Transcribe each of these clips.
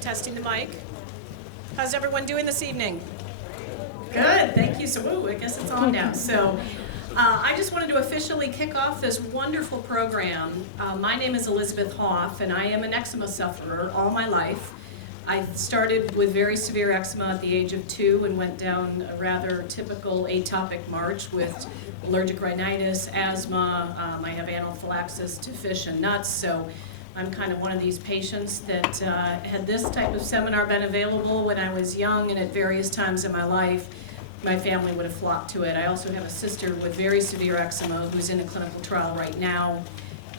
Testing the mic. How's everyone doing this evening? Good, thank you. So, I guess it's on now. So, I just wanted to officially kick off this wonderful program. My name is Elizabeth Hoff, and I am an eczema sufferer all my life. I started with very severe eczema at the age of 2 and went down a rather typical atopic march with allergic rhinitis, asthma. I have anaphylaxis to fish and nuts, so I'm kind of one of these patients that had this type of seminar been available when I was young and at various times in my life, my family would have flocked to it. I also have a sister with very severe eczema who's in a clinical trial right now,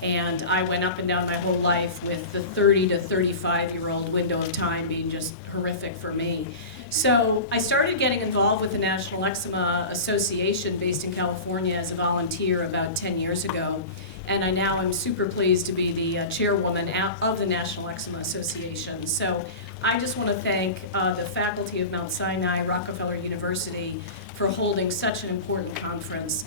and I went up and down my whole life with the 30 to 35-year-old window of time being just horrific for me. So I started getting involved with the National Eczema Association based in California as a volunteer about 10 years ago. And I now am super pleased to be the chairwoman of the National Eczema Association. So I just want to thank the faculty of Mount Sinai, Rockefeller University for holding such an important conference.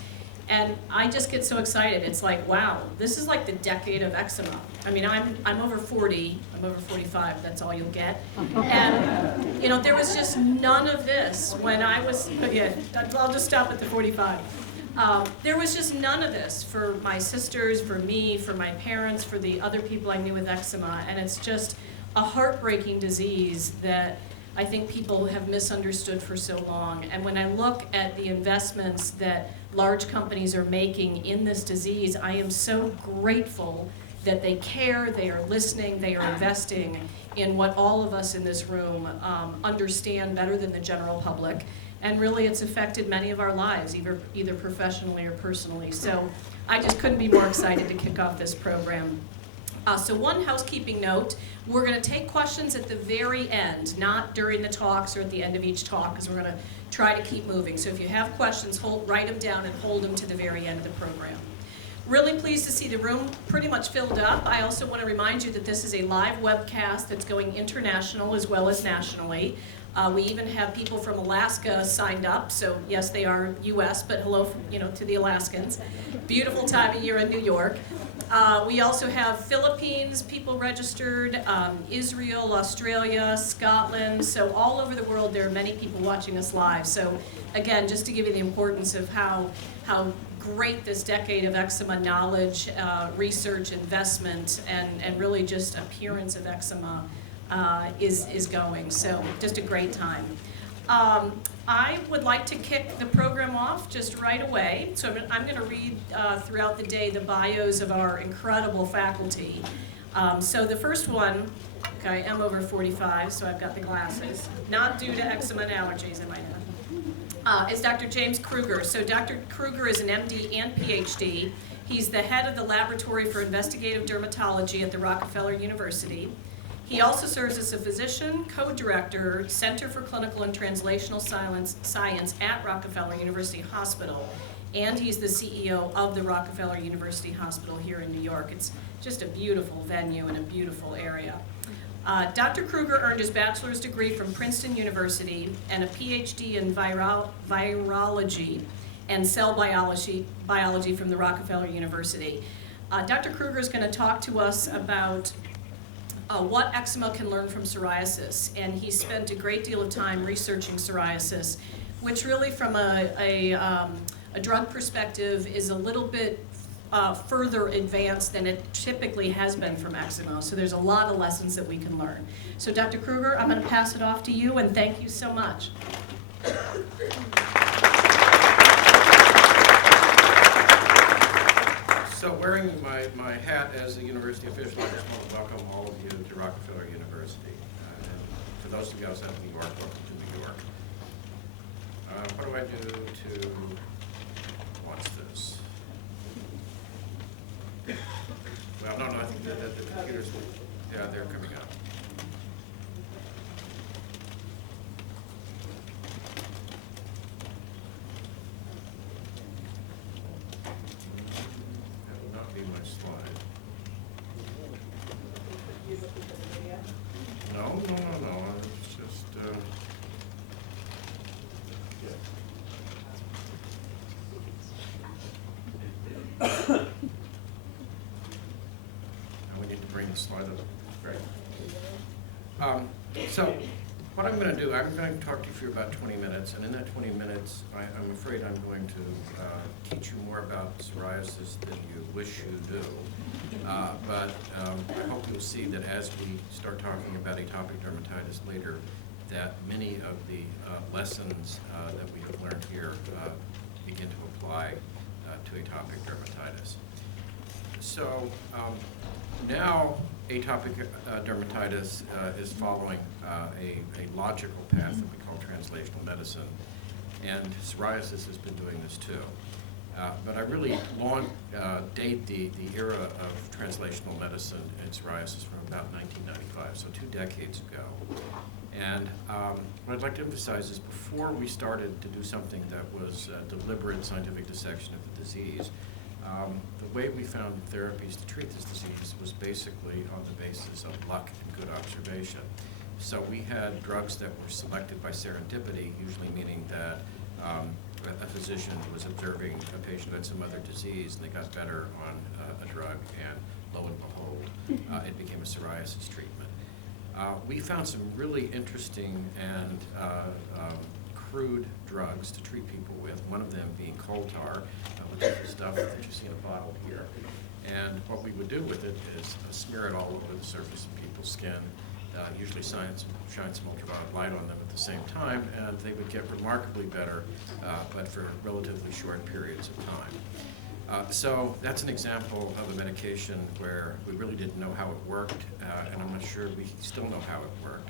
And I just get so excited. It's like, wow, this is like the decade of eczema. I mean, I'm over 40, I'm over 45, that's all you'll get. And, you know, there was just none of this when I was, yeah, I'll just stop at the 45. There was just none of this for my sisters, for me, for my parents, for the other people I knew with eczema, and it's just a heartbreaking disease that I think people have misunderstood for so long. And when I look at the investments that large companies are making in this disease, I am so grateful that they care, they are listening, they are investing in what all of us in this room understand better than the general public. And really it's affected many of our lives, either professionally or personally. So I just couldn't be more excited to kick off this program. So one housekeeping note, we're going to take questions at the very end, not during the talks or at the end of each talk, because we're going to try to keep moving. So if you have questions, write them down and hold them to the very end of the program. Really pleased to see the room pretty much filled up. I also want to remind you that this is a live webcast that's going international as well as nationally. We even have people from Alaska signed up, so yes, they are U.S., but hello, to the Alaskans. Beautiful time of year in New York. We also have Philippines people registered, Israel, Australia, Scotland, so all over the world there are many people watching us live. So again, just to give you the importance of how great this decade of eczema knowledge, research, investment, and really just appearance of eczema is going. So just a great time. I would like to kick the program off just right away. So I'm going to read throughout the day the bios of our incredible faculty. So the first one, okay, I'm over 45, so I've got the glasses. Not due to eczema and allergies, I might add. Is Dr. James Kruger. So Dr. Kruger is an MD and PhD. He's the head of the Laboratory for Investigative Dermatology at the Rockefeller University. He also serves as a physician, co-director, Center for Clinical and Translational Science at Rockefeller University Hospital, and he's the CEO of the Rockefeller University Hospital here in New York. It's just a beautiful venue and a beautiful area. Dr. Kruger earned his bachelor's degree from Princeton University and a PhD in virology and cell biology from the Rockefeller University. Dr. Kruger is going to talk to us about what eczema can learn from psoriasis, and he spent a great deal of time researching psoriasis, which really from a drug perspective is a little bit further advanced than it typically has been from eczema. So there's a lot of lessons that we can learn. So Dr. Kruger, I'm going to pass it off to you, and thank you so much. So wearing my hat as a university official, I just want to welcome all of you to Rockefeller University. And to those of you outside of New York, welcome to New York. What do I do to, what's this? Well, no, I think that the computers, yeah, they're coming up. No, it's just, next slide up. Great. So what I'm going to do, I'm going to talk to you for about 20 minutes, and in that 20 minutes, I'm afraid I'm going to teach you more about psoriasis than you wish you do. But I hope you'll see that as we start talking about atopic dermatitis later, that many of the lessons that we have learned here begin to apply to atopic dermatitis. So now atopic dermatitis is following a logical path that we call translational medicine, and psoriasis has been doing this too. But I really date the era of translational medicine in psoriasis from about 1995, so 2 decades ago. And what I'd like to emphasize is before we started to do something that was deliberate scientific dissection of the disease, the way we found therapies to treat this disease was basically on the basis of luck and good observation. So we had drugs that were selected by serendipity, usually meaning that a physician was observing a patient who had some other disease and they got better on a drug, and lo and behold, it became a psoriasis treatment. We found some really interesting and crude drugs to treat people with, one of them being coal tar, which is the stuff that you see in a bottle here. And what we would do with it is smear it all over the surface of people's skin, usually shine some ultraviolet light on them at the same time, and they would get remarkably better, but for relatively short periods of time. So that's an example of a medication where we really didn't know how it worked, and I'm not sure we still know how it worked.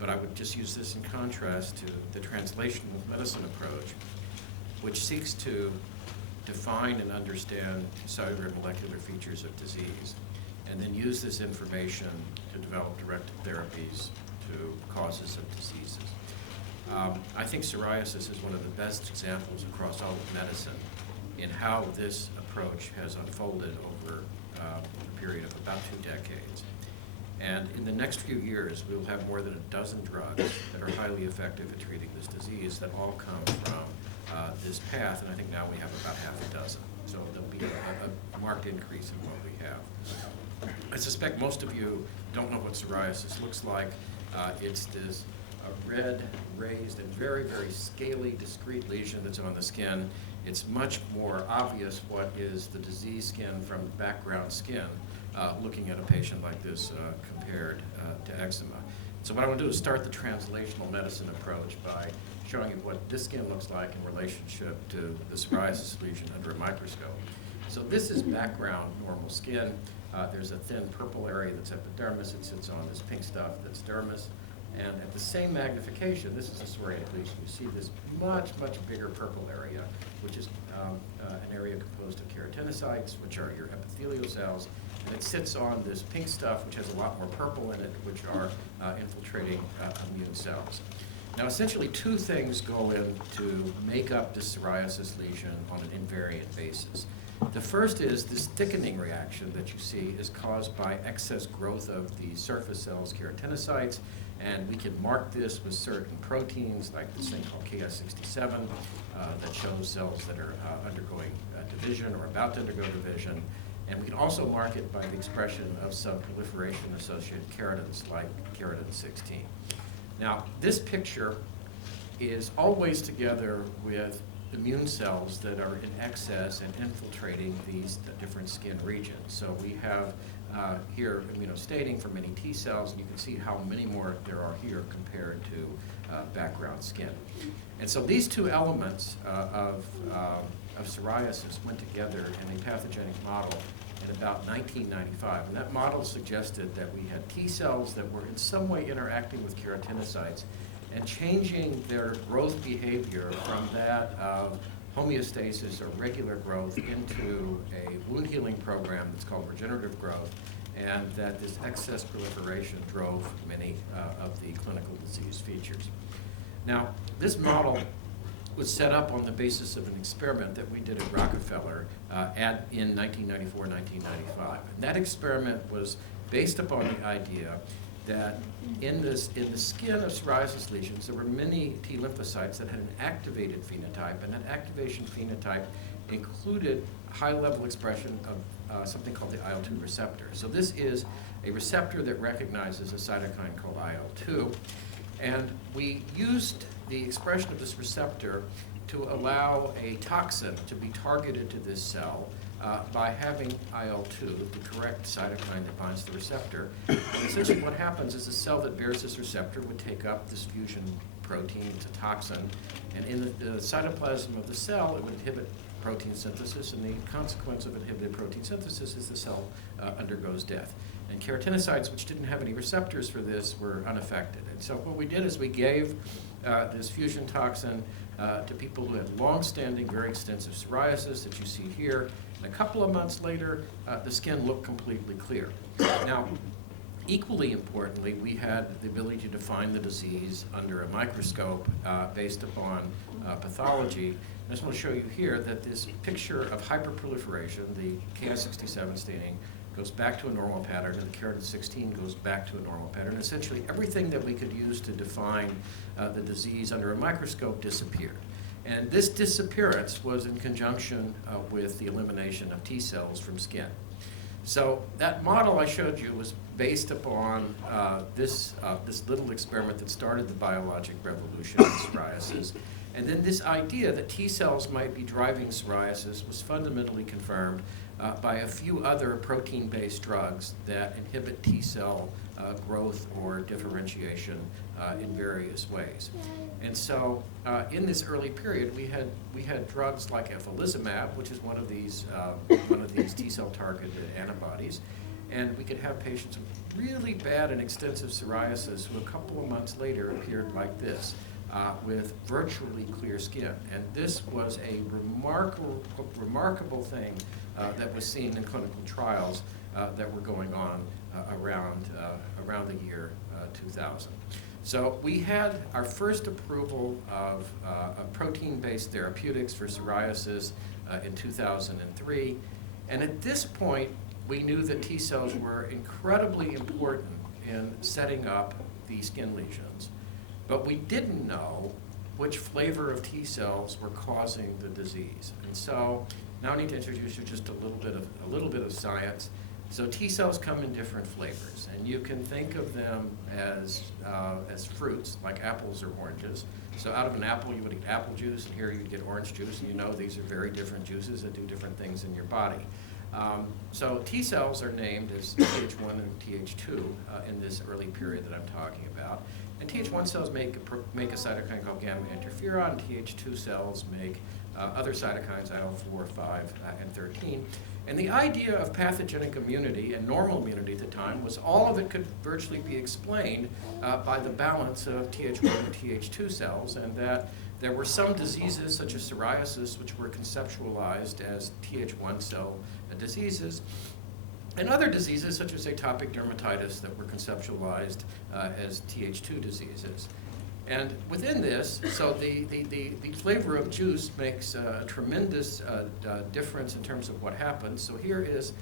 But I would just use this in contrast to the translational medicine approach, which seeks to define and understand cellular and molecular features of disease, and then use this information to develop directed therapies to causes of diseases. I think psoriasis is one of the best examples across all of medicine in how this approach has unfolded over a period of about 2 decades. And in the next few years, we will have more than a dozen drugs that are highly effective at treating this disease that all come from this path, and I think now we have about half a dozen. So there'll be a marked increase in what we have. I suspect most of you don't know what psoriasis looks like. It's this red, raised, and very, very scaly, discrete lesion that's on the skin. It's much more obvious what is the disease skin from background skin, looking at a patient like this compared to eczema. So what I want to do is start the translational medicine approach by showing you what this skin looks like in relationship to the psoriasis lesion under a microscope. So this is background normal skin. There's a thin purple area that's epidermis. It sits on this pink stuff that's dermis. And at the same magnification, this is a psoriatic lesion. You see this much, much bigger purple area, which is an area composed of keratinocytes, which are your epithelial cells. And it sits on this pink stuff, which has a lot more purple in it, which are infiltrating immune cells. Now, essentially, 2 things go in to make up this psoriasis lesion on an invariant basis. The first is this thickening reaction that you see is caused by excess growth of the surface cells, keratinocytes, and we can mark this with certain proteins like this thing called Ki67 that shows cells that are undergoing division or about to undergo division. And we can also mark it by the expression of some proliferation-associated keratins like keratin 16. Now, this picture is always together with immune cells that are in excess and infiltrating these different skin regions. So we have here immunostating for many T-cells, and you can see how many more there are here compared to background skin. And so these 2 elements of psoriasis went together in a pathogenic model in about 1995. And that model suggested that we had T-cells that were in some way interacting with keratinocytes and changing their growth behavior from that of homeostasis or regular growth into a wound healing program that's called regenerative growth, and that this excess proliferation drove many of the clinical disease features. Now, this model was set up on the basis of an experiment that we did at Rockefeller in 1994, 1995. And that experiment was based upon the idea that in the skin of psoriasis lesions, there were many T lymphocytes that had an activated phenotype, and that activation phenotype included high-level expression of something called the IL-2 receptor. So this is a receptor that recognizes a cytokine called IL-2, and we used the expression of this receptor to allow a toxin to be targeted to this cell by having IL-2, the correct cytokine that binds the receptor. And essentially what happens is the cell that bears this receptor would take up this fusion protein, it's a toxin, and in the cytoplasm of the cell, it would inhibit protein synthesis, and the consequence of inhibited protein synthesis is the cell undergoes death. And keratinocytes, which didn't have any receptors for this, were unaffected. And so what we did is we gave this fusion toxin to people who had long-standing, very extensive psoriasis that you see here. And a couple of months later, the skin looked completely clear. Now, equally importantly, we had the ability to define the disease under a microscope based upon pathology. I just want to show you here that this picture of hyperproliferation, the Ki-67 staining, goes back to a normal pattern, and the keratin 16 goes back to a normal pattern. Essentially, everything that we could use to define the disease under a microscope disappeared. And this disappearance was in conjunction with the elimination of T-cells from skin. So that model I showed you was based upon this little experiment that started the biologic revolution in psoriasis. And then this idea that T-cells might be driving psoriasis was fundamentally confirmed by a few other protein-based drugs that inhibit T-cell growth or differentiation in various ways. And so in this early period, we had drugs like efalimumab, which is one of these T-cell targeted antibodies, and we could have patients with really bad and extensive psoriasis who a couple of months later appeared like this. With virtually clear skin. And this was a remarkable thing that was seen in clinical trials that were going on around the year 2000. So we had our first approval of protein-based therapeutics for psoriasis in 2003. And at this point, we knew that T-cells were incredibly important in setting up the skin lesions. But we didn't know which flavor of T-cells were causing the disease. And so now I need to introduce you just a little bit of science. So T-cells come in different flavors, and you can think of them as fruits, like apples or oranges. So out of an apple, you would get apple juice, and here you'd get orange juice, and you know these are very different juices that do different things in your body. So T-cells are named as Th1 and Th2 in this early period that I'm talking about. And Th1 cells make a cytokine called gamma interferon. Th2 cells make other cytokines, IL-4, 5, and 13. And the idea of pathogenic immunity and normal immunity at the time was all of it could virtually be explained by the balance of Th1 and Th2 cells, and that there were some diseases, such as psoriasis, which were conceptualized as Th1 cell diseases, and other diseases, such as atopic dermatitis, that were conceptualized as Th2 diseases. And within this, so the flavor of juice makes a tremendous difference in terms of what happens. So here is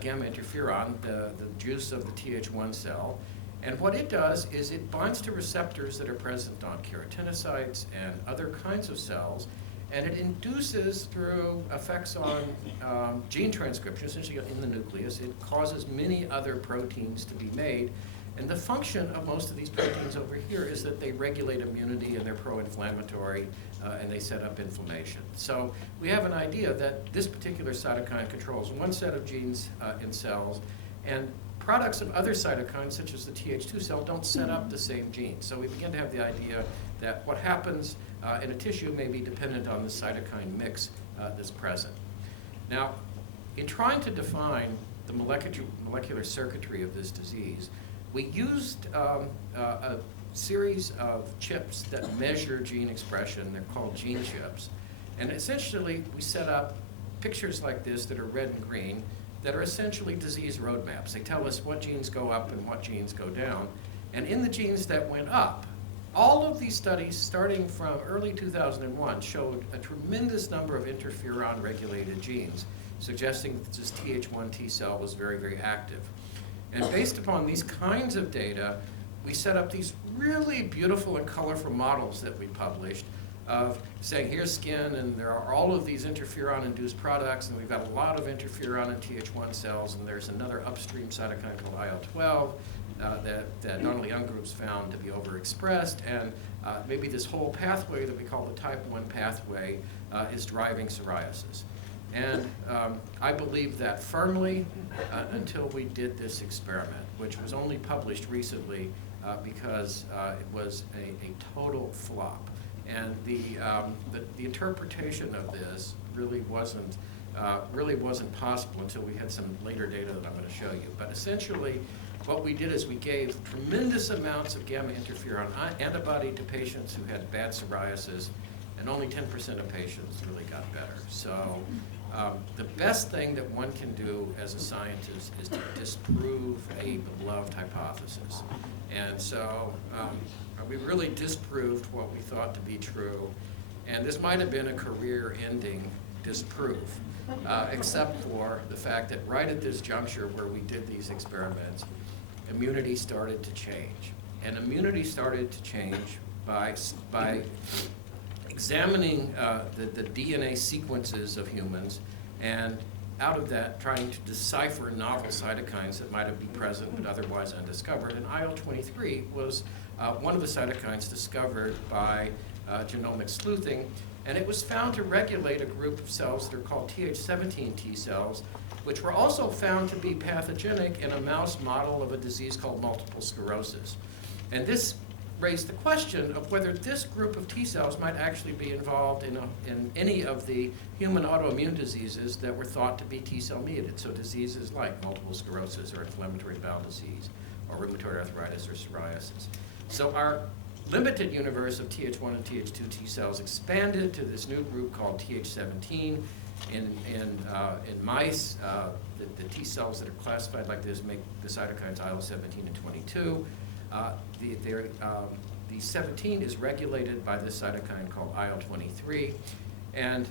gamma interferon, the juice of the Th1 cell. And what it does is it binds to receptors that are present on keratinocytes and other kinds of cells, and it induces, through effects on gene transcription, essentially in the nucleus, it causes many other proteins to be made. And the function of most of these proteins over here is that they regulate immunity, and they're pro-inflammatory, and they set up inflammation. So we have an idea that this particular cytokine controls one set of genes in cells, and products of other cytokines, such as the Th2 cell, don't set up the same genes. So we begin to have the idea that what happens in a tissue may be dependent on the cytokine mix that's present. Now, in trying to define the molecular circuitry of this disease, we used a series of chips that measure gene expression. They're called gene chips. And essentially, we set up pictures like this that are red and green that are essentially disease roadmaps. They tell us what genes go up and what genes go down. And in the genes that went up, all of these studies, starting from early 2001, showed a tremendous number of interferon-regulated genes, suggesting that this Th1 T cell was very, very active. And based upon these kinds of data, we set up these really beautiful and colorful models that we published of saying, here's skin, and there are all of these interferon-induced products, and we've got a lot of interferon and Th1 cells, and there's another upstream cytokine called IL-12 that not only young groups found to be overexpressed, and maybe this whole pathway that we call the type 1 pathway is driving psoriasis. And I believe that firmly until we did this experiment, which was only published recently because it was a total flop. And the interpretation of this really wasn't possible until we had some later data that I'm going to show you. But essentially, what we did is we gave tremendous amounts of gamma interferon antibody to patients who had bad psoriasis, and only 10% of patients really got better. So the best thing that one can do as a scientist is to disprove a beloved hypothesis. And so we really disproved what we thought to be true. And this might have been a career-ending disproof, except for the fact that right at this juncture where we did these experiments, immunity started to change. And immunity started to change by examining the DNA sequences of humans, and out of that trying to decipher novel cytokines that might have been present but otherwise undiscovered. And IL-23 was one of the cytokines discovered by genomic sleuthing, and it was found to regulate a group of cells that are called Th17 T-cells, which were also found to be pathogenic in a mouse model of a disease called multiple sclerosis. And this raised the question of whether this group of T-cells might actually be involved in any of the human autoimmune diseases that were thought to be T-cell mediated, so diseases like multiple sclerosis or inflammatory bowel disease or rheumatoid arthritis or psoriasis. So our limited universe of Th1 and Th2 T-cells expanded to this new group called Th17. In mice, the T-cells that are classified like this make the cytokines IL-17 and 22. The 17 is regulated by this cytokine called IL-23, and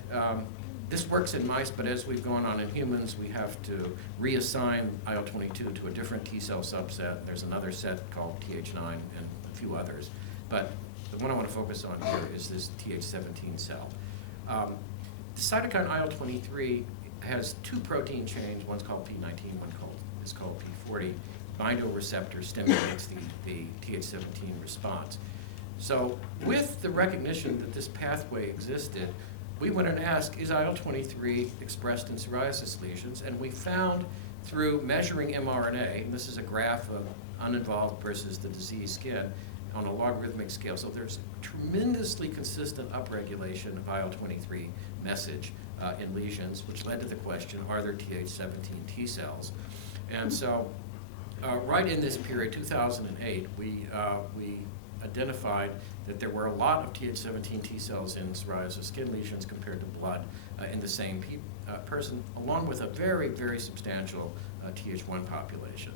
this works in mice, but as we've gone on in humans, we have to reassign IL-22 to a different T-cell subset. There's another set called Th9 and a few others, but the one I want to focus on here is this Th17 cell. The cytokine IL-23 has two protein chains. One's called P19, one is called P40. Bindo receptor stimulates the Th17 response. So with the recognition that this pathway existed, we went and asked, is IL-23 expressed in psoriasis lesions? And we found through measuring mRNA, and this is a graph of uninvolved versus the diseased skin on a logarithmic scale. So there's tremendously consistent upregulation of IL-23 message in lesions, which led to the question, are there Th17 T-cells? And so right in this period, 2008, we identified that there were a lot of Th17 T-cells in psoriasis skin lesions compared to blood in the same person, along with a very, very substantial Th1 population.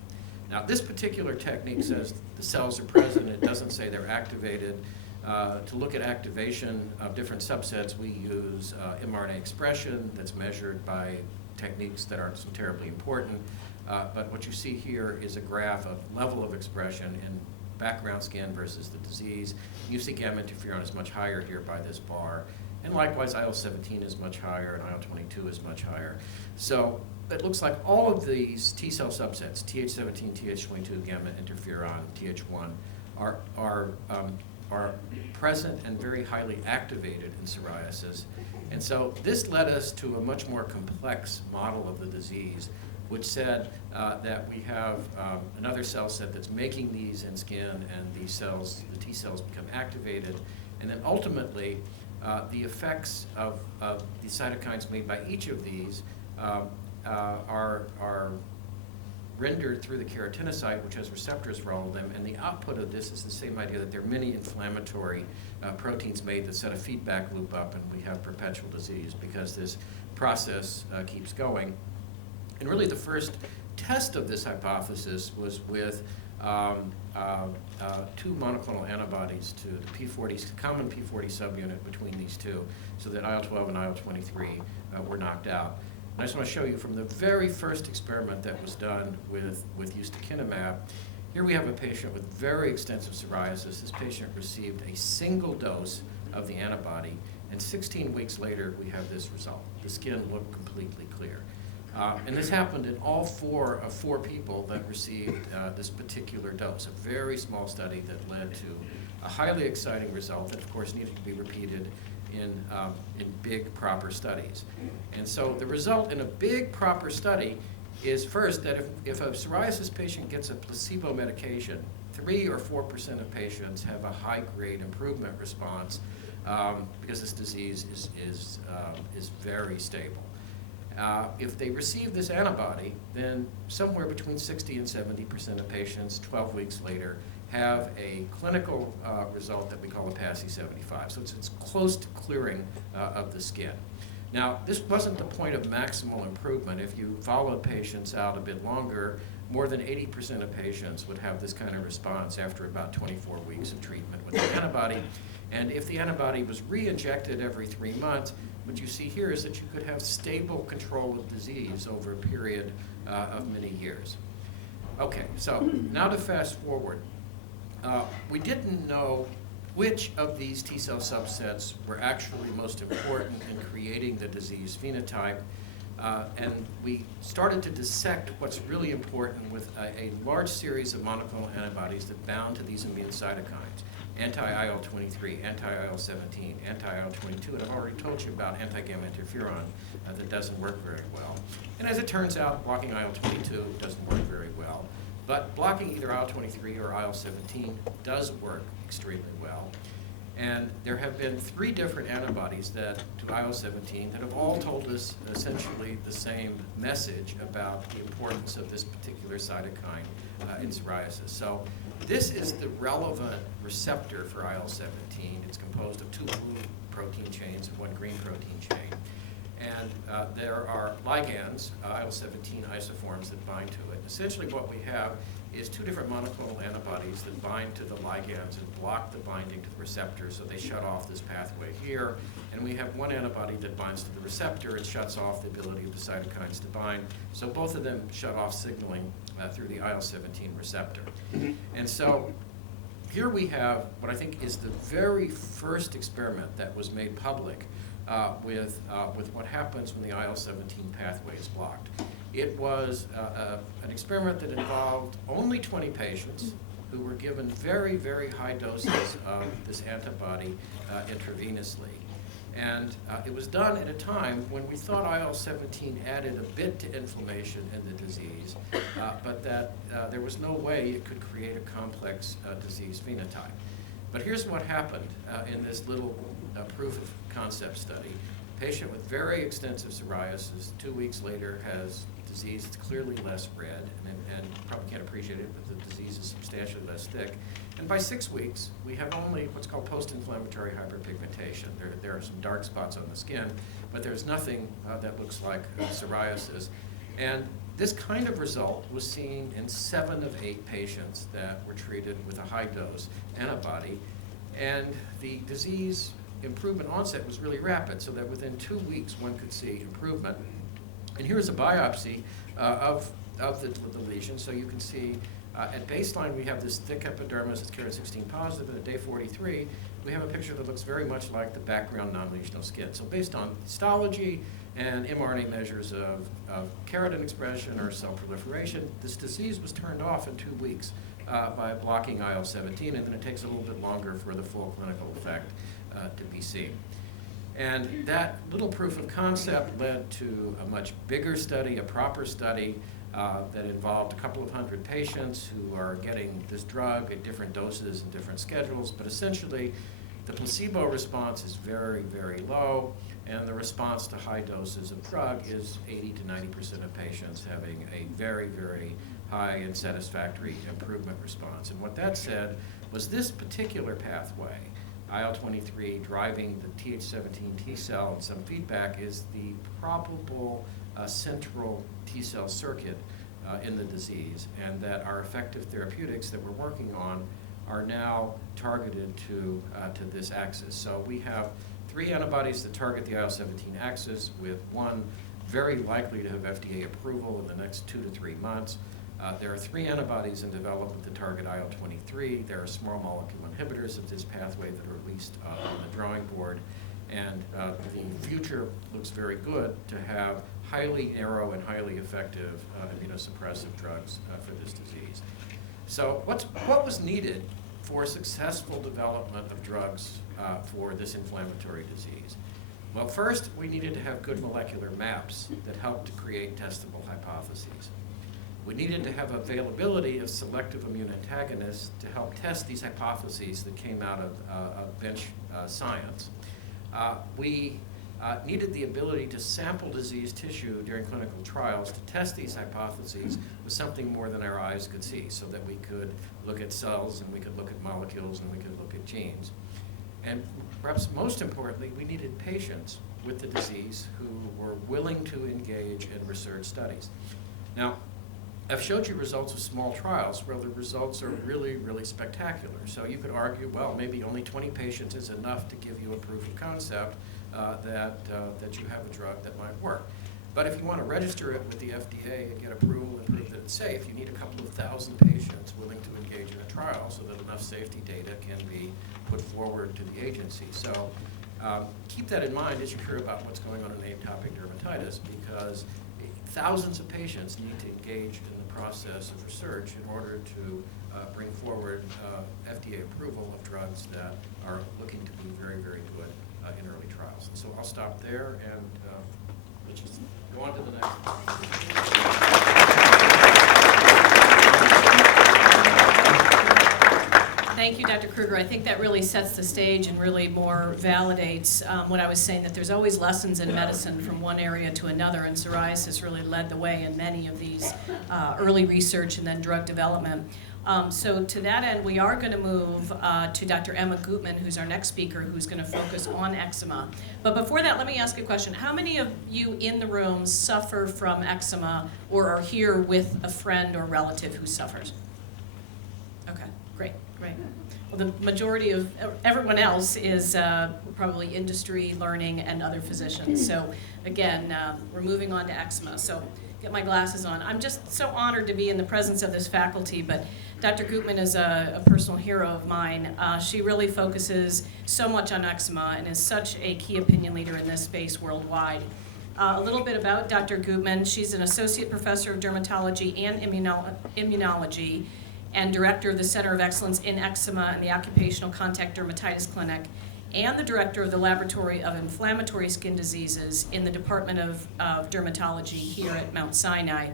Now, this particular technique says the cells are present. It doesn't say they're activated. To look at activation of different subsets, we use mRNA expression that's measured by techniques that aren't so terribly important. But what you see here is a graph of level of expression in background skin versus the disease. You see gamma interferon is much higher here by this bar. And likewise, IL-17 is much higher and IL-22 is much higher. So it looks like all of these T-cell subsets, Th17, Th22, gamma interferon, Th1, are present and very highly activated in psoriasis. And so this led us to a much more complex model of the disease, which said that we have another cell set that's making these in skin, and these cells, the T cells, become activated. And then ultimately, the effects of the cytokines made by each of these are rendered through the keratinocyte, which has receptors for all of them, and the output of this is the same idea that there are many inflammatory proteins made that set a feedback loop up, and we have perpetual disease because this process keeps going. And really the first test of this hypothesis was with two monoclonal antibodies to the P40, common P40 subunit between these two, so that IL-12 and IL-23 were knocked out. I just want to show you from the very first experiment that was done with ustekinumab. Here we have a patient with very extensive psoriasis. This patient received a single dose of the antibody, and 16 weeks later, we have this result. The skin looked completely clear. And this happened in all 4 of 4 people that received this particular dose, a very small study that led to a highly exciting result that, of course, needed to be repeated in big, proper studies. And so the result in a big, proper study is, first, that if a psoriasis patient gets a placebo medication, 3 or 4% of patients have a high-grade improvement response because this disease is very stable. If they receive this antibody, then somewhere between 60 and 70% of patients 12 weeks later have a clinical result that we call a PASI 75. So it's close to clearing of the skin. Now, this wasn't the point of maximal improvement. If you followed patients out a bit longer, more than 80% of patients would have this kind of response after about 24 weeks of treatment with the antibody. And if the antibody was re-injected every 3 months, what you see here is that you could have stable control of disease over a period of many years. Okay, so now to fast forward. We didn't know which of these T-cell subsets were actually most important in creating the disease phenotype. And we started to dissect what's really important with a large series of monoclonal antibodies that bound to these immune cytokines: anti-IL-23, anti-IL-17, anti-IL-22, and I've already told you about anti-gamma interferon that doesn't work very well. And as it turns out, blocking IL-22 doesn't work very well. But blocking either IL-23 or IL-17 does work extremely well. And there have been 3 different antibodies to IL-17 that have all told us essentially the same message about the importance of this particular cytokine in psoriasis. So this is the relevant receptor for IL-17. It's composed of 2 blue protein chains and 1 green protein chain. And there are ligands, IL-17 isoforms, that bind to it. Essentially what we have is 2 different monoclonal antibodies that bind to the ligands and block the binding to the receptor, so they shut off this pathway here. And we have 1 antibody that binds to the receptor. It shuts off the ability of the cytokines to bind. So both of them shut off signaling through the IL-17 receptor. And so here we have what I think is the very first experiment that was made public with what happens when the IL-17 pathway is blocked. It was an experiment that involved only 20 patients who were given very, very high doses of this antibody intravenously. And it was done at a time when we thought IL-17 added a bit to inflammation in the disease, but that there was no way it could create a complex disease phenotype. But here's what happened in this little proof of concept study. A patient with very extensive psoriasis 2 weeks later has disease that's clearly less red, and you probably can't appreciate it, but the disease is substantially less thick. And by 6 weeks, we have only what's called post-inflammatory hyperpigmentation. There are some dark spots on the skin, but there's nothing that looks like psoriasis. And this kind of result was seen in 7 of 8 patients that were treated with a high-dose antibody, and the disease improvement onset was really rapid, so that within 2 weeks one could see improvement. And here's a biopsy of the lesion, so you can see at baseline we have this thick epidermis that's Keratin-16 positive, and at day 43 we have a picture that looks very much like the background non-lesional skin. So based on histology and mRNA measures of keratin expression or cell proliferation, this disease was turned off in 2 weeks by blocking IL-17, and then it takes a little bit longer for the full clinical effect to be seen. And that little proof of concept led to a much bigger study, a proper study that involved a couple of hundred patients who are getting this drug at different doses and different schedules, but essentially the placebo response is very, very low, and the response to high doses of drug is 80 to 90% of patients having a very, very high and satisfactory improvement response. And what that said was this particular pathway, IL-23 driving the Th17 T-cell and some feedback, is the probable central T-cell circuit in the disease, and that our effective therapeutics that we're working on are now targeted to this axis. So we have 3 antibodies that target the IL-17 axis, with 1 very likely to have FDA approval in the next 2 to 3 months. There are 3 antibodies in development that target IL-23. There are small molecule inhibitors of this pathway that are at least on the drawing board. And the future looks very good to have highly narrow and highly effective immunosuppressive drugs for this disease. So what was needed for successful development of drugs for this inflammatory disease? Well, first, we needed to have good molecular maps that helped to create testable hypotheses. We needed to have availability of selective immune antagonists to help test these hypotheses that came out of bench science. We needed the ability to sample disease tissue during clinical trials to test these hypotheses with something more than our eyes could see, so that we could look at cells and we could look at molecules and we could look at genes. And perhaps most importantly, we needed patients with the disease who were willing to engage in research studies. Now, I've showed you results of small trials where the results are really, really spectacular. So you could argue, well, maybe only 20 patients is enough to give you a proof of concept that you have a drug that might work. But if you want to register it with the FDA and get approval and prove that it's safe, you need a couple of thousand patients willing to engage in a trial so that enough safety data can be put forward to the agency. So keep that in mind as you hear about what's going on in atopic dermatitis, because thousands of patients need to engage in the process of research in order to bring forward FDA approval of drugs that are looking to be very, very good in early trials. So I'll stop there and let's just go on to the next one. Thank you, Dr. Kruger. I think that really sets the stage and really more validates what I was saying, that there's always lessons in medicine from one area to another, and psoriasis really led the way in many of these early research and then drug development. So to that end, we are going to move to Dr. Emma Gutman, who's our next speaker, who's going to focus on eczema. But before that, let me ask a question. How many of you in the room suffer from eczema or are here with a friend or relative who suffers? Okay, great. Well, the majority of everyone else is probably industry, learning, and other physicians. So again, we're moving on to eczema. So get my glasses on. I'm just so honored to be in the presence of this faculty, but Dr. Gutman is a personal hero of mine. She really focuses so much on eczema and is such a key opinion leader in this space worldwide. A little bit about Dr. Gutman. She's an associate professor of dermatology and immunology, and director of the Center of Excellence in Eczema and the Occupational Contact Dermatitis Clinic, and the director of the Laboratory of Inflammatory Skin Diseases in the Department of Dermatology here at Mount Sinai.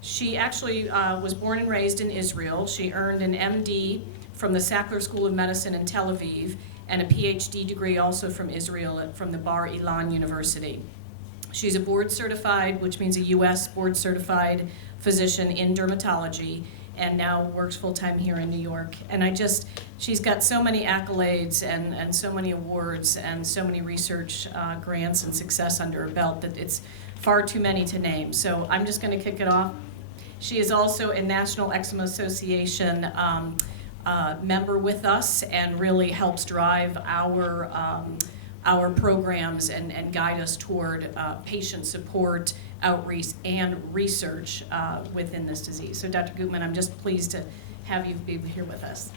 She actually was born and raised in Israel. She earned an MD from the Sackler School of Medicine in Tel Aviv and a PhD degree also from Israel from the Bar Ilan University. She's a board certified, which means a US board certified physician in dermatology, and now works full-time here in New York. And she's got so many accolades and so many awards and so many research grants and success under her belt that it's far too many to name. So I'm just gonna kick it off. She is also a National Eczema Association member with us and really helps drive our programs and guide us toward patient support, outreach, and research within this disease. So Dr. Gutman, I'm just pleased to have you be here with us.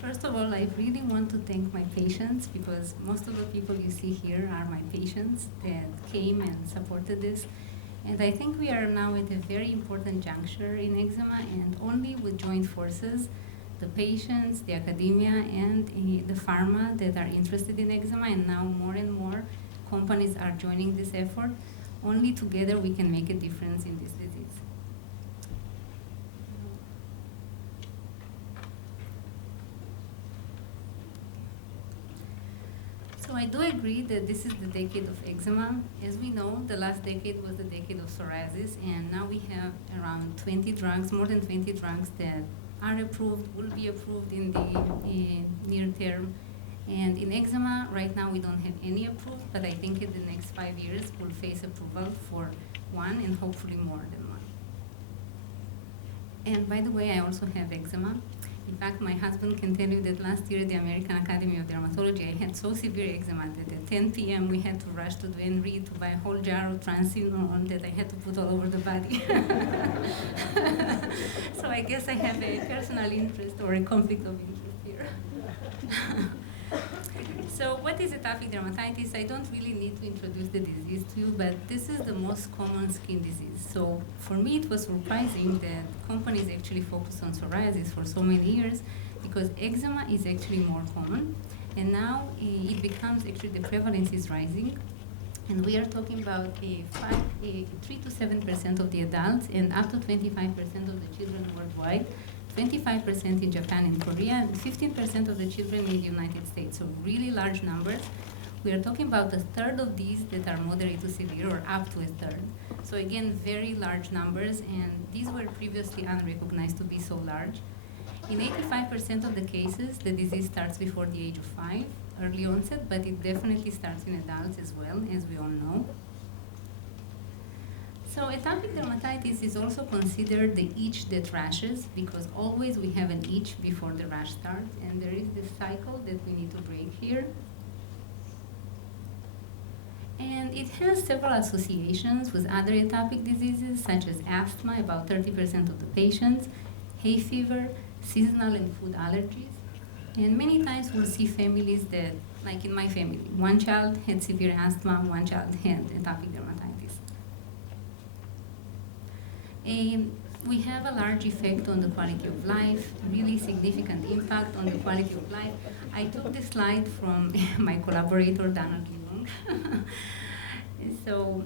First of all, I really want to thank my patients, because most of the people you see here are my patients that came and supported this. And I think we are now at a very important juncture in eczema, and only with joint forces, the patients, the academia, and the pharma that are interested in eczema, and now more and more companies are joining this effort. Only together we can make a difference in this disease. So I do agree that this is the decade of eczema. As we know, the last decade was the decade of psoriasis, and now we have around 20 drugs, more than 20 drugs that are approved, will be approved in the near term. And in eczema, right now we don't have any approved, but I think in the next 5 years we'll face approval for one and hopefully more than one. And by the way, I also have eczema. In fact, my husband can tell you that last year at the American Academy of Dermatology, I had so severe eczema that at 10 p.m. we had to rush to Duane Reade to buy a whole jar of transinon that I had to put all over the body. So I guess I have a personal interest or a conflict of interest here. So what is atopic dermatitis? I don't really need to introduce the disease to you, but this is the most common skin disease. So for me, it was surprising that companies actually focused on psoriasis for so many years because eczema is actually more common. And now it becomes actually the prevalence is rising. And we are talking about 3 to 7% of the adults and up to 25% of the children worldwide. 25% in Japan and Korea, and 15% of the children in the United States. So really large numbers. We are talking about a third of these that are moderate to severe or up to a third. So again, very large numbers, and these were previously unrecognized to be so large. In 85% of the cases, the disease starts before the age of 5, early onset, but it definitely starts in adults as well, as we all know. So atopic dermatitis is also considered the itch that rashes because always we have an itch before the rash starts, and there is this cycle that we need to break here. And it has several associations with other atopic diseases such as asthma, about 30% of the patients, hay fever, seasonal and food allergies. And many times we'll see families that, like in my family, one child had severe asthma, one child had atopic dermatitis. We have a large effect on the quality of life, really significant impact on the quality of life. I took this slide from my collaborator, Donald Young. So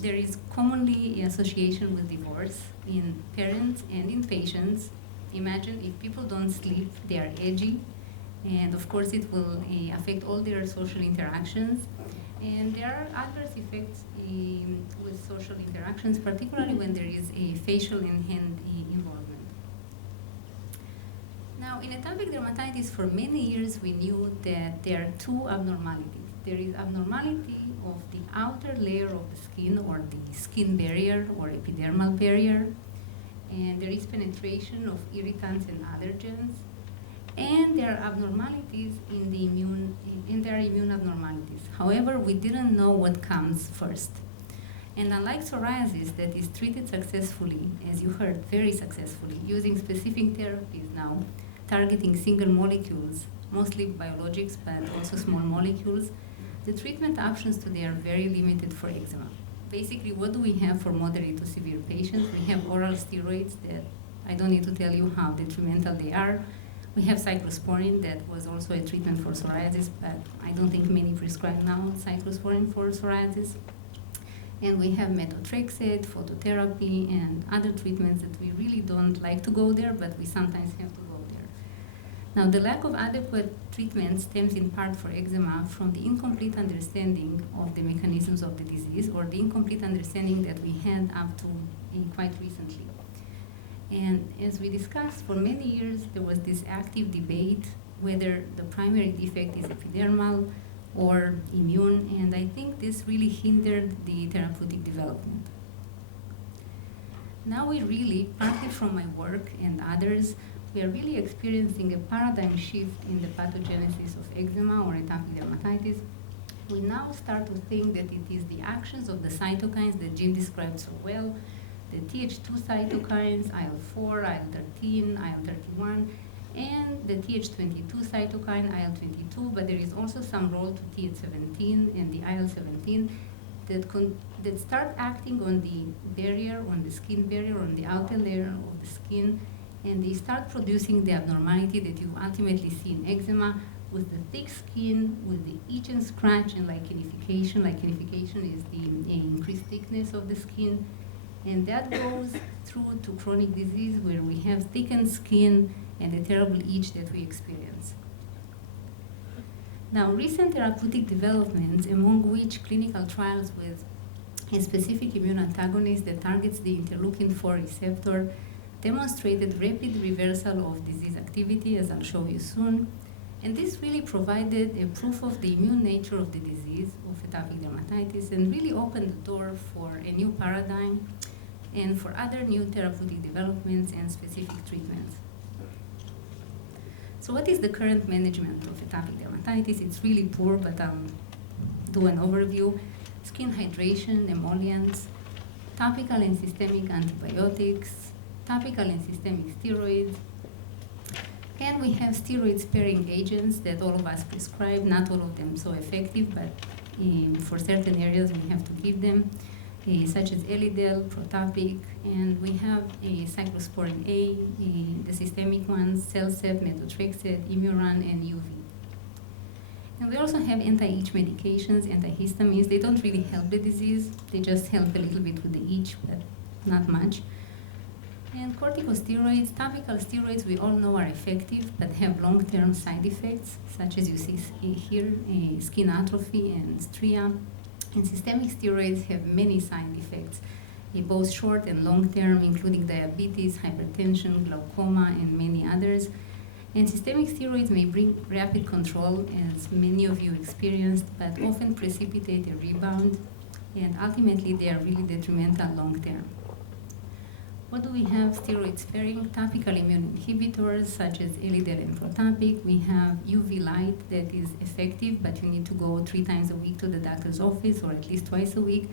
there is commonly association with divorce in parents and in patients. Imagine if people don't sleep, they are edgy, and of course it will affect all their social interactions. And there are adverse effects with social interactions, particularly when there is a facial and hand involvement. Now, in atopic dermatitis, for many years we knew that there are two abnormalities. There is abnormality of the outer layer of the skin, or the skin barrier or epidermal barrier, and there is penetration of irritants and allergens. And there are abnormalities in the immune abnormalities. However, we didn't know what comes first. And unlike psoriasis that is treated successfully, as you heard, very successfully, using specific therapies now, targeting single molecules, mostly biologics, but also small molecules, the treatment options today are very limited for eczema. Basically, what do we have for moderate to severe patients? We have oral steroids that I don't need to tell you how detrimental they are. We have cyclosporine that was also a treatment for psoriasis, but I don't think many prescribe now cyclosporine for psoriasis. And we have methotrexate, phototherapy, and other treatments that we really don't like to go there, but we sometimes have to go there. Now, the lack of adequate treatment stems in part for eczema from the incomplete understanding of the mechanisms of the disease, or the incomplete understanding that we had up to quite recently. And as we discussed, for many years, there was this active debate whether the primary defect is epidermal or immune, and I think this really hindered the therapeutic development. Now we really, partly from my work and others, we are really experiencing a paradigm shift in the pathogenesis of eczema or atopic dermatitis. We now start to think that it is the actions of the cytokines that Jim described so well, the Th2 cytokines, IL-4, IL-13, IL-31, and the Th22 cytokine, IL-22, but there is also some role to Th17 and the IL-17 that start acting on the barrier, on the skin barrier, on the outer layer of the skin, and they start producing the abnormality that you ultimately see in eczema with the thick skin, with the itch and scratch, and lichenification. Lichenification is the increased thickness of the skin. And that goes through to chronic disease where we have thickened skin and the terrible itch that we experience. Now, recent therapeutic developments, among which clinical trials with a specific immune antagonist that targets the interleukin-4 receptor, demonstrated rapid reversal of disease activity, as I'll show you soon. And this really provided a proof of the immune nature of the disease of atopic dermatitis and really opened the door for a new paradigm and for other new therapeutic developments and specific treatments. So what is the current management of atopic dermatitis? It's really poor, but I'll do an overview. Skin hydration, emollients, topical and systemic antibiotics, topical and systemic steroids, and we have steroid-sparing agents that all of us prescribe, not all of them so effective, but for certain areas we have to give them, such as Elidel, Protopic, and we have Cyclosporine A, the systemic ones, Celsep, Methotrexate, Imuran, and UV. And we also have anti-itch medications, antihistamines. They don't really help the disease. They just help a little bit with the itch, but not much. And corticosteroids, topical steroids, we all know are effective, but have long-term side effects, such as you see here, skin atrophy and stria. And systemic steroids have many side effects, both short and long-term, including diabetes, hypertension, glaucoma, and many others. And systemic steroids may bring rapid control, as many of you experienced, but often precipitate a rebound, and ultimately they are really detrimental long-term. What do we have steroid-sparing? Topical immune inhibitors, such as Elidel and Protopic. We have UV light that is effective, but you need to go 3 times a week to the doctor's office, or at least twice a week,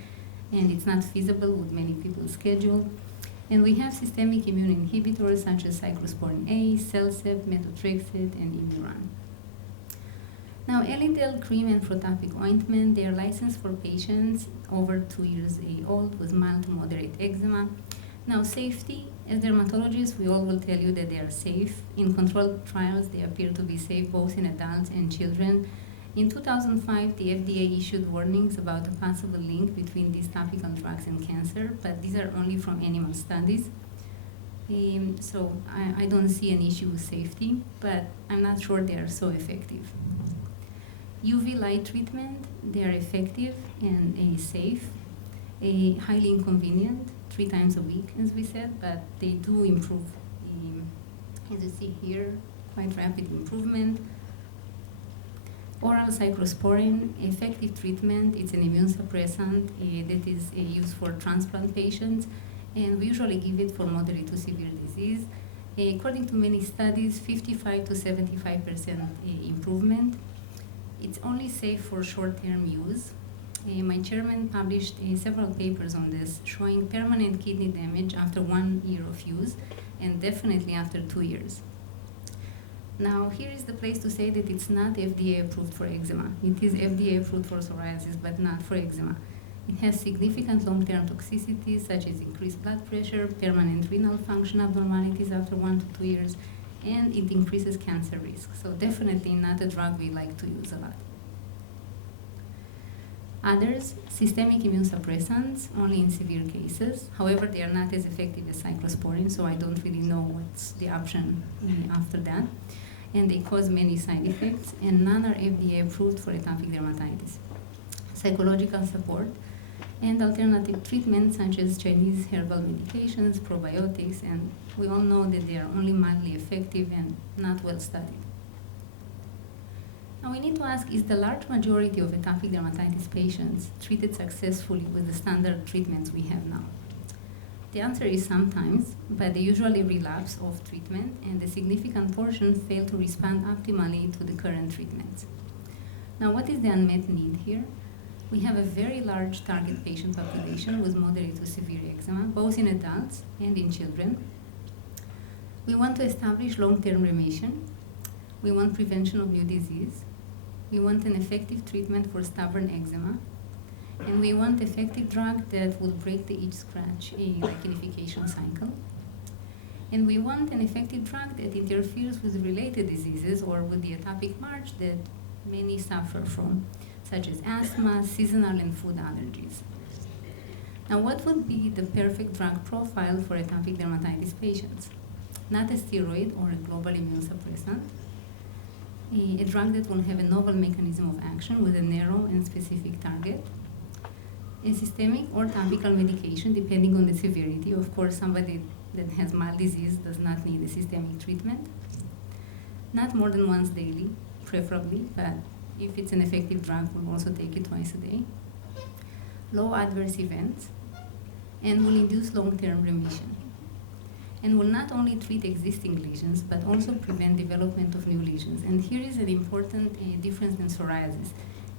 and it's not feasible with many people's schedule. And we have systemic immune inhibitors, such as Cyclosporine A, Celsep, Methotrexate, and Imuran. Now, Elidel cream and Protopic ointment, they are licensed for patients over 2 years old with mild to moderate eczema. Now, safety, as dermatologists, we all will tell you that they are safe. In controlled trials, they appear to be safe both in adults and children. In 2005, the FDA issued warnings about a possible link between these topical drugs and cancer, but these are only from animal studies. So I don't see an issue with safety, but I'm not sure they are so effective. UV light treatment, they are effective and safe, highly inconvenient, 3 times a week, as we said, but they do improve. As you see here, quite rapid improvement. Oral cyclosporine, effective treatment. It's an immune suppressant that is used for transplant patients, and we usually give it for moderate to severe disease. According to many studies, 55 to 75% improvement. It's only safe for short-term use. My chairman published several papers on this, showing permanent kidney damage after 1 year of use, and definitely after 2 years. Now, here is the place to say that it's not FDA approved for eczema. It is FDA approved for psoriasis, but not for eczema. It has significant long-term toxicities, such as increased blood pressure, permanent renal function abnormalities after 1 to 2 years, and it increases cancer risk. So definitely not a drug we like to use a lot. Others, systemic immune suppressants, only in severe cases. However, they are not as effective as cyclosporine, so I don't really know what's the option after that. And they cause many side effects, and none are FDA approved for atopic dermatitis. Psychological support and alternative treatments, such as Chinese herbal medications, probiotics, and we all know that they are only mildly effective and not well studied. Now we need to ask, is the large majority of atopic dermatitis patients treated successfully with the standard treatments we have now? The answer is sometimes, but they usually relapse off treatment, and a significant portion fail to respond optimally to the current treatments. Now, what is the unmet need here? We have a very large target patient population with moderate to severe eczema, both in adults and in children. We want to establish long-term remission. We want prevention of new disease. We want an effective treatment for stubborn eczema. And we want effective drug that will break the itch-scratch lichenification cycle. And we want an effective drug that interferes with related diseases or with the atopic march that many suffer from, such as asthma, seasonal, and food allergies. Now, what would be the perfect drug profile for atopic dermatitis patients? Not a steroid or a global immune suppressant. A drug that will have a novel mechanism of action with a narrow and specific target. A systemic or topical medication, depending on the severity. Of course, somebody that has mild disease does not need a systemic treatment. Not more than once daily, preferably, but if it's an effective drug, we'll also take it twice a day. Low adverse events, and will induce long-term remission. and will not only treat existing lesions, but also prevent development of new lesions. And here is an important difference in psoriasis.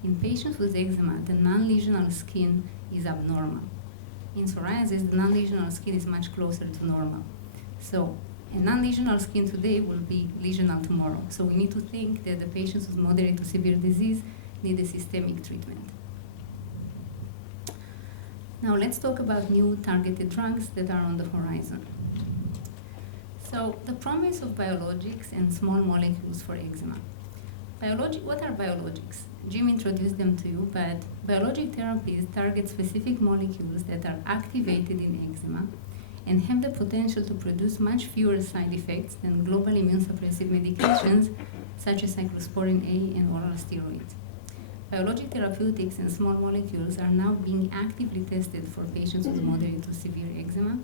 In patients with eczema, the non-lesional skin is abnormal. In psoriasis, the non-lesional skin is much closer to normal. So a non-lesional skin today will be lesional tomorrow. So we need to think that the patients with moderate to severe disease need a systemic treatment. Now let's talk about new targeted drugs that are on the horizon. So the promise of biologics and small molecules for eczema. What are biologics? Jim introduced them to you, but biologic therapies target specific molecules that are activated in eczema and have the potential to produce much fewer side effects than global immunosuppressive medications such as cyclosporine A and oral steroids. Biologic therapeutics and small molecules are now being actively tested for patients with moderate to severe eczema.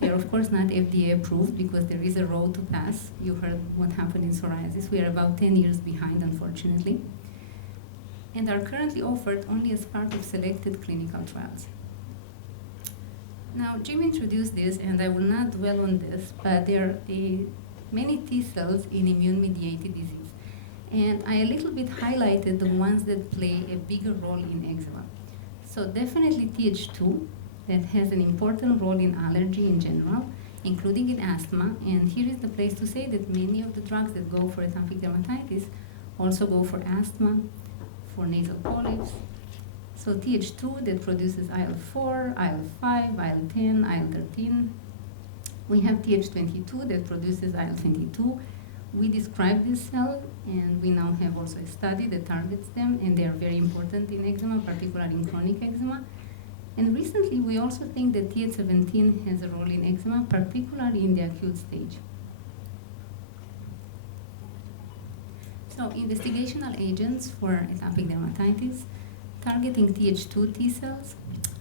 They are, of course, not FDA approved because there is a road to pass. You heard what happened in psoriasis. We are about 10 years behind, unfortunately, and are currently offered only as part of selected clinical trials. Now, Jim introduced this, and I will not dwell on this, but there are many T-cells in immune-mediated disease. And I a little bit highlighted the ones that play a bigger role in eczema. So definitely Th2, that has an important role in allergy in general, including in asthma. And here is the place to say that many of the drugs that go for atopic dermatitis also go for asthma, for nasal polyps. So Th2 that produces IL-4, IL-5, IL-10, IL-13. We have Th22 that produces IL-22. We describe this cell, and we now have also a study that targets them, and they are very important in eczema, particularly in chronic eczema. And recently, we also think that Th17 has a role in eczema, particularly in the acute stage. So, investigational agents for atopic dermatitis, targeting Th2 T-cells.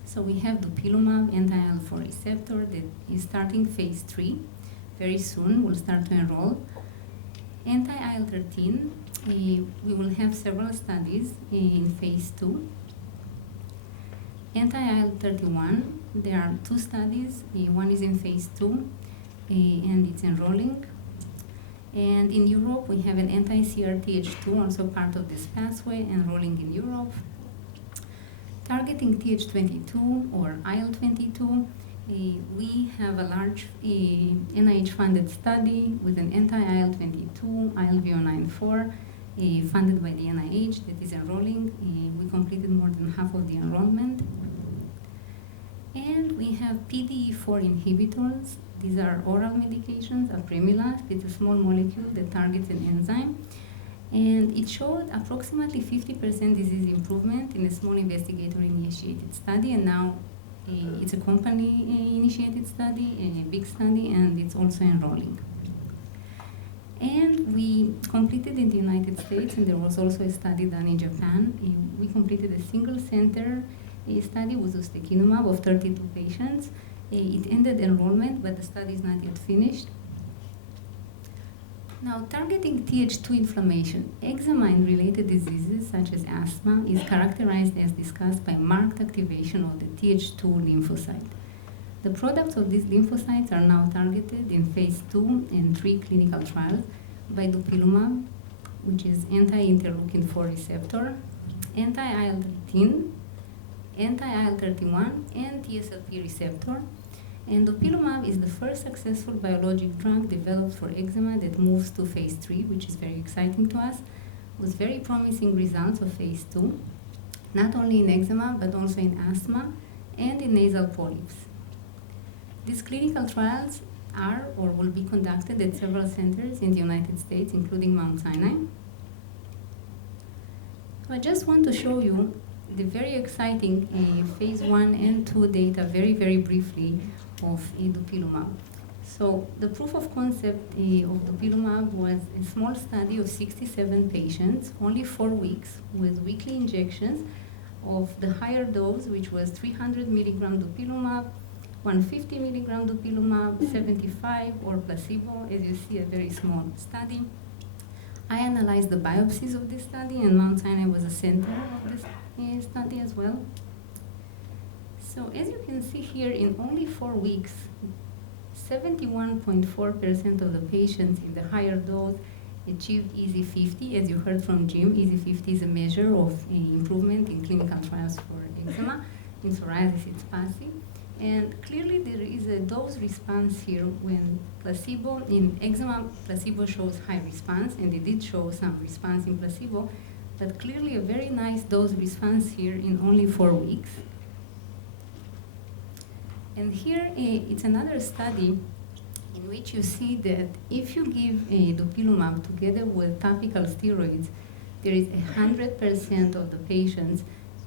So we have dupilumab, anti-IL-4 receptor, that is starting phase 3. Very soon, we'll start to enroll. Anti-IL-13, we will have several studies in phase 2. Anti-IL-31, there are 2 studies. One is in phase 2, and it's enrolling. And in Europe, we have an anti-CRTH2, also part of this pathway, enrolling in Europe. Targeting Th22 or IL-22, we have a large NIH-funded study with an anti-IL-22, ILVO94, funded by the NIH that is enrolling. We completed more than half of the enrollment. And we have PDE4 inhibitors. These are oral medications, apremilast. It's a small molecule that targets an enzyme. And it showed approximately 50% disease improvement in a small investigator-initiated study, and now it's a company-initiated study, a big study, and it's also enrolling. And we completed in the United States, and there was also a study done in Japan. We completed a single-center study with ustekinumab of 32 patients. It ended enrollment, but the study is not yet finished. Now, targeting Th2 inflammation, eczema and related diseases such as asthma is characterized, as discussed, by marked activation of the Th2 lymphocyte. The products of these lymphocytes are now targeted in phase 2 and 3 clinical trials by dupilumab, which is anti-interleukin-4 receptor, anti-IL-13, anti-IL-31, and TSLP receptor. And dupilumab is the first successful biologic drug developed for eczema that moves to phase 3, which is very exciting to us, with very promising results of phase 2, not only in eczema, but also in asthma and in nasal polyps. These clinical trials are or will be conducted at several centers in the United States, including Mount Sinai. So I just want to show you the very exciting phase 1 and 2 data very, very briefly of dupilumab. So the proof of concept of dupilumab was a small study of 67 patients, only 4 weeks, with weekly injections of the higher dose, which was 300 milligram dupilumab, 150 milligram dupilumab, 75, or placebo. As you see, a very small study. I analyzed the biopsies of this study, and Mount Sinai was a center of this study as well. So as you can see here, in only 4 weeks, 71.4% of the patients in the higher dose achieved EASI-50. As you heard from Jim, EASI-50 is a measure of improvement in clinical trials for eczema. In psoriasis, it's PASI. And clearly there is a dose response here when placebo, in eczema, placebo shows high response, and they did show some response in placebo, but clearly a very nice dose response here in only 4 weeks. And here it's another study in which you see that if you give dupilumab together with topical steroids, there is 100% of the patients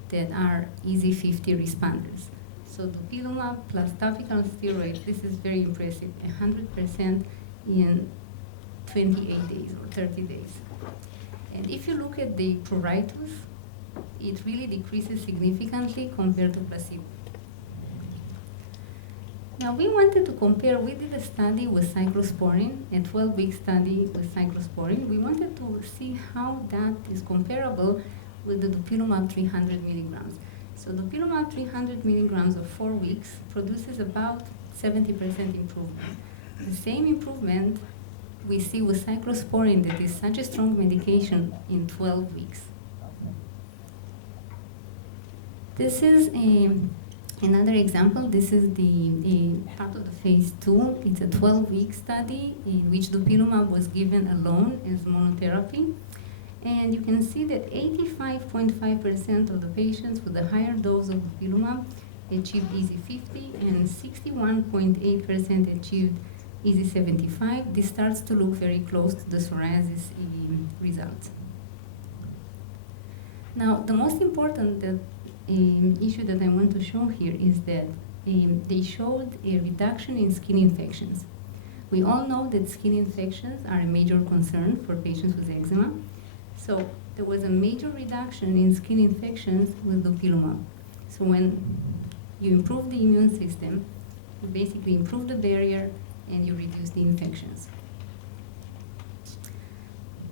that are EASI-50 responders. So dupilumab plus topical steroids, this is very impressive, 100% in 28 days or 30 days. And if you look at the pruritus, it really decreases significantly compared to placebo. Now we wanted to compare, we did a study with cyclosporine, a 12-week study with cyclosporine. We wanted to see how that is comparable with the dupilumab 300 milligrams. So dupilumab 300 milligrams of 4 weeks produces about 70% improvement. The same improvement we see with cyclosporine, that is such a strong medication, in 12 weeks. This is another example. This is the part of the phase 2. It's a 12-week study in which dupilumab was given alone as monotherapy. And you can see that 85.5% of the patients with a higher dose of dupilumab achieved EASI-50 and 61.8% achieved EASI-75. This starts to look very close to the psoriasis results. Now, the most important issue that I want to show here is that they showed a reduction in skin infections. We all know that skin infections are a major concern for patients with eczema. So there was a major reduction in skin infections with dupilumab. So when you improve the immune system, you basically improve the barrier and you reduce the infections.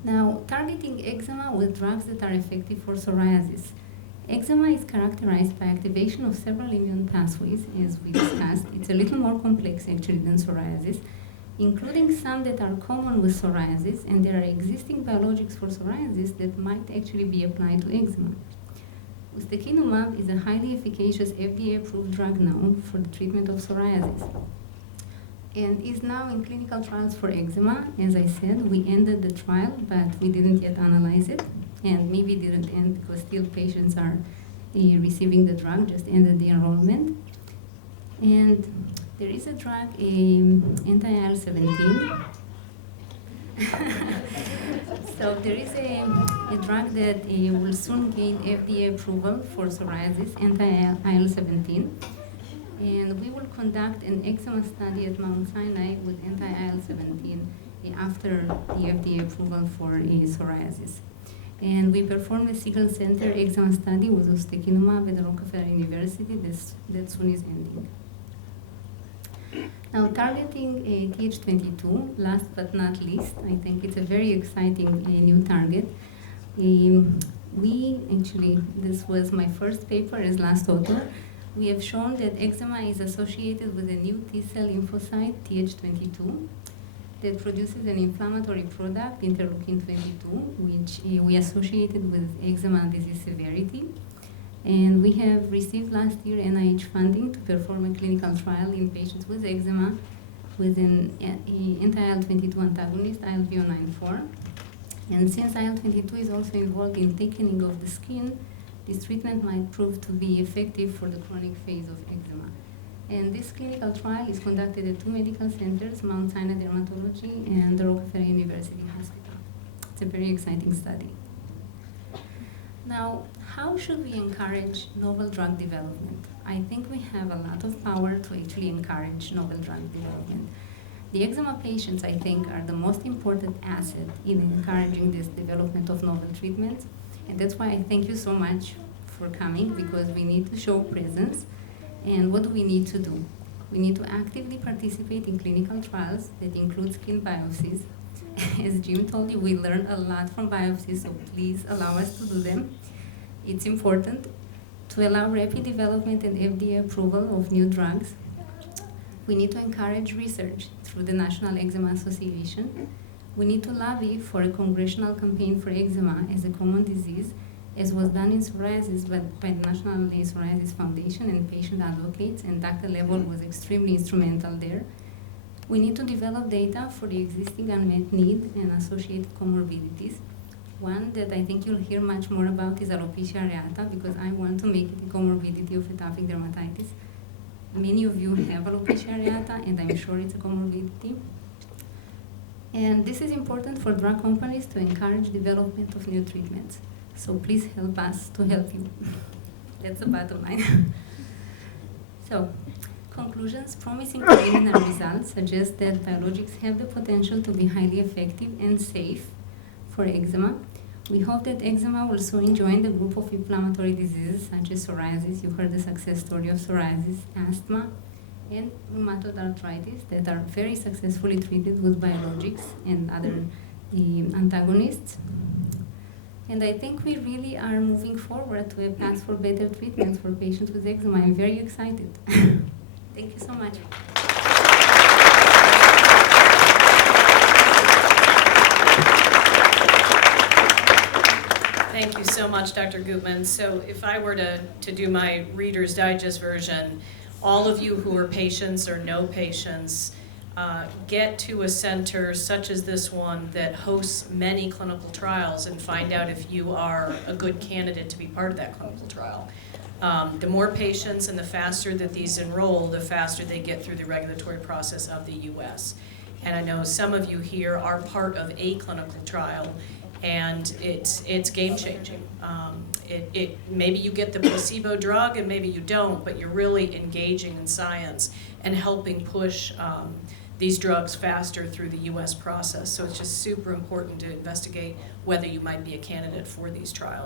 Now, targeting eczema with drugs that are effective for psoriasis. Eczema is characterized by activation of several immune pathways, as we discussed. It's a little more complex actually than psoriasis, including some that are common with psoriasis, and there are existing biologics for psoriasis that might actually be applied to eczema. Ustekinumab is a highly efficacious FDA-approved drug now for the treatment of psoriasis, and is now in clinical trials for eczema. As I said, we ended the trial, but we didn't yet analyze it, and maybe didn't end because still patients are receiving the drug, just ended the enrollment. And there is a drug, anti-Th17. So there is a drug that will soon gain FDA approval for psoriasis, anti-Th17. And we will conduct an eczema study at Mount Sinai with anti-Th17 after the FDA approval for psoriasis. And we performed a single-center eczema study with ustekinumab at the Rockefeller University that soon is ending. Now, targeting Th22, last but not least, I think it's a very exciting new target. This was my first paper as last author. We have shown that eczema is associated with a new T-cell lymphocyte, Th22, that produces an inflammatory product, interleukin-22, which we associated with eczema disease severity. And we have received last year NIH funding to perform a clinical trial in patients with eczema with an anti-IL-22 antagonist, ILV094. And since IL-22 is also involved in thickening of the skin, this treatment might prove to be effective for the chronic phase of eczema. And this clinical trial is conducted at 2 medical centers, Mount Sinai Dermatology and the Rockefeller University Hospital. It's a very exciting study. Now, how should we encourage novel drug development? I think we have a lot of power to actually encourage novel drug development. The eczema patients, I think, are the most important asset in encouraging this development of novel treatments. And that's why I thank you so much for coming, because we need to show presence. And what do we need to do? We need to actively participate in clinical trials that include skin biopsies. As Jim told you, we learned a lot from biopsies, so please allow us to do them. It's important to allow rapid development and FDA approval of new drugs. We need to encourage research through the National Eczema Association. We need to lobby for a congressional campaign for eczema as a common disease, as was done in psoriasis by the National Psoriasis Foundation and patient advocates, and Dr. Lebel was extremely instrumental there. We need to develop data for the existing unmet need and associated comorbidities. One that I think you'll hear much more about is alopecia areata, because I want to make it a comorbidity of atopic dermatitis. Many of you have alopecia areata, and I'm sure it's a comorbidity. And this is important for drug companies to encourage development of new treatments. So please help us to help you. That's the bottom line. So, conclusions: promising preliminary results suggest that biologics have the potential to be highly effective and safe for eczema. We hope that eczema will soon join the group of inflammatory diseases such as psoriasis. You heard the success story of psoriasis, asthma, and rheumatoid arthritis that are very successfully treated with biologics and other antagonists. And I think we really are moving forward to a path for better treatments for patients with eczema. I'm very excited. Thank you so much. Thank you so much, Dr. Gutman. So if I were to do my Reader's Digest version, all of you who are patients or know patients, get to a center such as this one that hosts many clinical trials and find out if you are a good candidate to be part of that clinical trial. The more patients and the faster that these enroll, the faster they get through the regulatory process of the U.S. And I know some of you here are part of a clinical trial, and it's game-changing. Maybe you get the placebo drug and maybe you don't, but you're really engaging in science and helping push these drugs faster through the U.S. process. So it's just super important to investigate whether you might be a candidate for these trials.